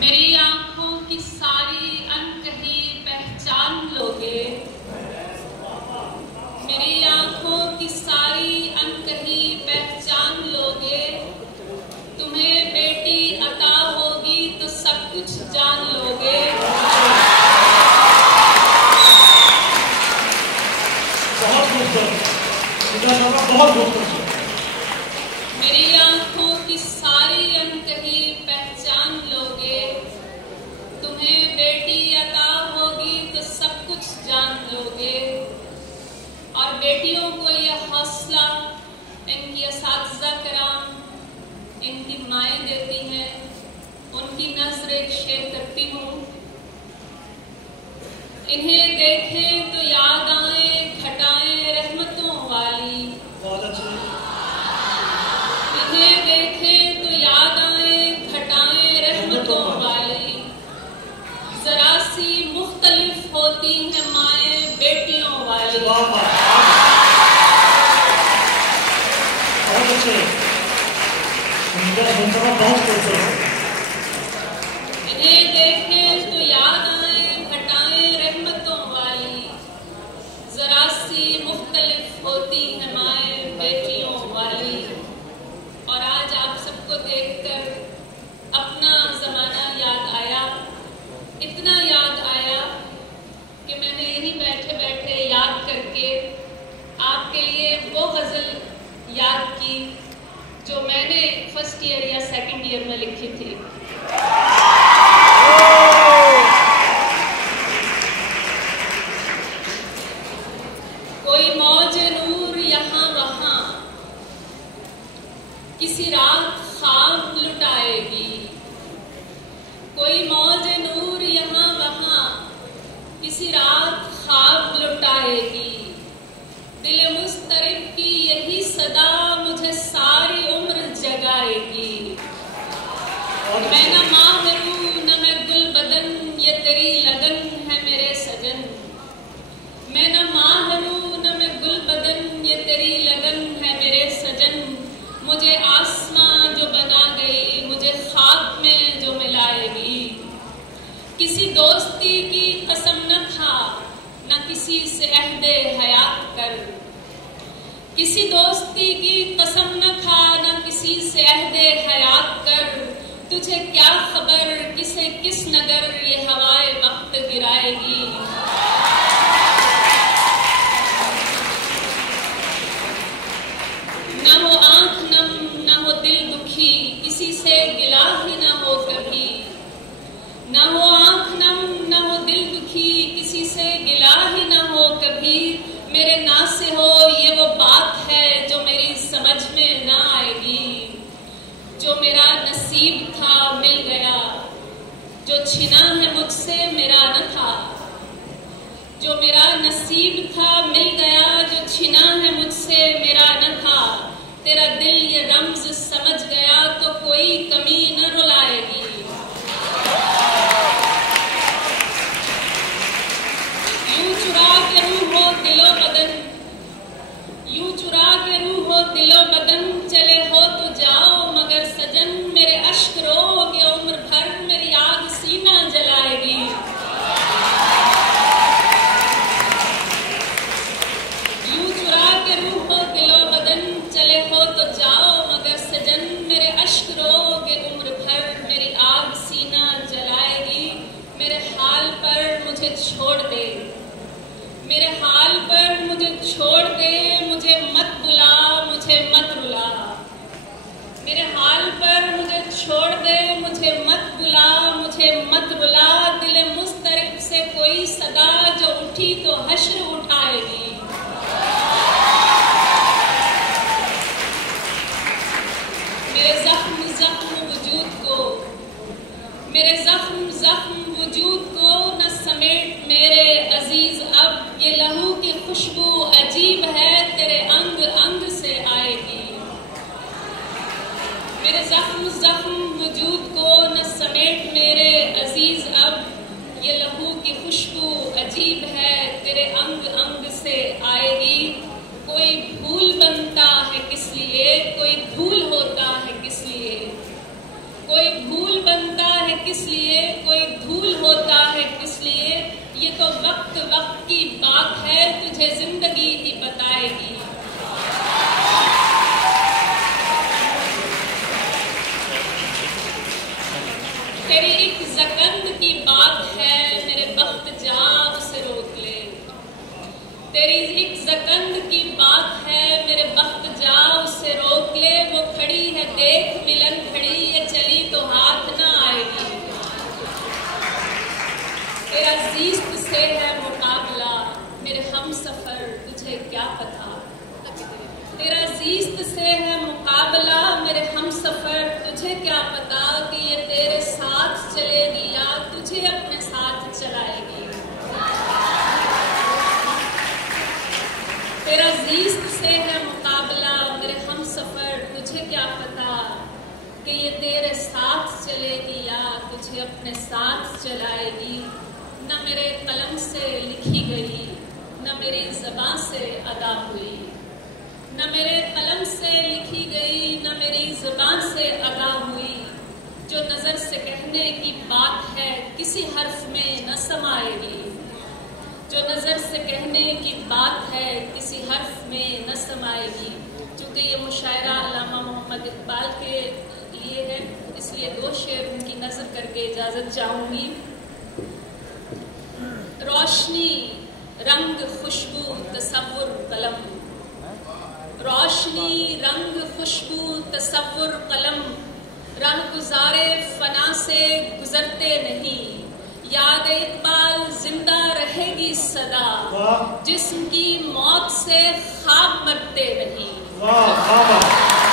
मेरी आंखों की सारी अनकही पहचान लोगे, मेरी आंखों की सारी अनकही पहचान लोगे। तुम्हें बेटी अता होगी तो सब कुछ जान लोगे। बहुत खूबसूरत। मेरी आंखों की सारी अनकही पहचान लोगे, तुम्हें बेटी अता होगी तो सब कुछ जान लोगे। और बेटियों को यह हौसला इनकी असातिज़ा कराम, इनकी माएँ देती हैं। उनकी नज़र एक शेर करती हूँ। इन्हें देखें तो याद आए घटाएं रहमतों वाली। बहुत अच्छी। इन्हें देखें तो याद आए घटाएं रहमतों वाली। जरा सी मुख्तलिफ होती हैं माएँ बेटियों वाली। बहुत अच्छे। बहुत खूबसूरत। इन्हें देखें तो याद आए घटाएं रहमतों वाली। जरा सी मुख्तलिफ होती हैं माएँ बेटियों वाली। और आज आप सबको देखकर अपना ज़माना याद आया, इतना याद आया कि मैंने यहीं बैठे बैठे याद करके आपके लिए वो गज़ल याद की जो मैंने फर्स्ट ईयर या सेकंड ईयर में लिखी थी। कोई मौज नूर यहाँ वहाँ किसी रात ख्वाब लुटाएगी। कोई मौज नूर यहाँ वहाँ किसी रात ख्वाब लुटाएगी। दिल मुस्तरिब की यही सदा मुझे सारी उम्र जगाएगी। मैं न माहरू न मैं गुल बदन, ये तेरी लगन है मेरे सजन। मैं न माहरू न मैं गुल बदन, ये तेरी लगन है मेरे सजन। मुझे आसमां जो बना गई, मुझे खाक में जो मिलाएगी। किसी दोस्ती की कसम न खा, न किसी से अहदे हयात कर। किसी दोस्ती की कसम न खा, न किसी से अहदे हयात कर। तुझे क्या खबर किसे किस नगर ये हवाए वक्त गिराएगी। न हो आंख नम न हो दिल दुखी, किसी से गिला ही न हो कभी। न हो आंख नम न हो दिल दुखी, किसी से गिला ही न हो कभी। मेरे ना से हो ये वो बात है जो मेरी समझ में ना आएगी। जो मेरा नसीब था मिल गया, जो छिना है मुझसे मेरा न था। जो मेरा नसीब था मिल गया, जो छिना है मुझसे मेरा न था। तेरा दिल ये रम्ज समझ गया तो कोई कमी न रुलाएगी। यूं चुरा के रूह हो दिलो बदन, यूं चुरा के रूह हो दिलो बदन। चले हो तो जाओ मगर सजन, मेरे अश्क रोगे उम्र भर, मेरी आग सीना जलाएगी। यूं चुरा के रूह हो दिलो बदन, चले हो तो जाओ मगर सजन, मेरे अश्क रोगे उम्र भर, मेरी आग सीना जलाएगी। मेरे हाल पर मुझे छोड़ दे, मेरे हाल पर मुझे छोड़ दे। मुझे मत बुला, मुझे मत रुला। मेरे हाल पर मुझे छोड़ दे, मुझे मत बुला, मुझे मत रुला। दिल मुस्तरिब से कोई सदा जो उठी तो हश्र उठाएगी। मेरे जख्म जख्म वजूद को, मेरे जख्म जख्म वजूद को न समेट मेरे अजीज अब। ये लहू की खुशबू अजीब है तेरे अंग अंग से आएगी। मेरे जख्म जख्म वजूद को न समेट मेरे अजीज अब। ये लहू की खुशबू अजीब है तेरे अंग अंग से आएगी। कोई भूल बनता है किस लिए, कोई धूल होता है किस लिए। कोई भूल बनता है किस लिए, कोई धूल होता है किस लिए, ये तो वक्त वक्त की बात है, तुझे जिंदगी ही बताएगी। तेरी एक ज़कंद की बात है, मेरे बख्त जा उसे रोक ले। तेरी एक ज़कंद की बात है, मेरे बख्त जा उसे रोक ले। वो खड़ी है देख मिलन खड़ी, ये चली तो हाथ ना आएगी। तेरा जीस्त से है मुकाबला, मेरे हम सफर तुझे क्या पता। तेरा जीस्त से है मुकाबला, मेरे हम सफर तुझे क्या पता कि ये तेरे साथ चलेगी या तुझे अपने साथ चलाएगी। तेरा जीस्त से है मुकाबला, मेरे हम सफर तुझे क्या पता कि ये तेरे साथ चलेगी या तुझे अपने साथ चलाएगी। न मेरे कलम से लिखी गई, न मेरी ज़बान से अदा हुई। न मेरे कलम से लिखी गई, न मेरी ज़बान से अदा हुई। जो नज़र से कहने की बात है, किसी हर्फ में न समाएगी। जो नज़र से कहने की बात है, किसी हर्फ में न समाएगी। चूँकि ये मुशायरा अल्लामा मोहम्मद इकबाल के लिए है, इसलिए 2 शेर उनकी नज़र करके इजाज़त चाहूँगी। रोशनी, रंग, खुशबू, तसव्वुर, कलम। रोशनी, रंग, खुशबू, तसव्वुर, कलम। राह गुज़ारे फना से गुजरते नहीं, याद इकबाल जिंदा रहेगी सदा। जिस्म की मौत से ख्वाब मरते नहीं। वाह वाह वाह।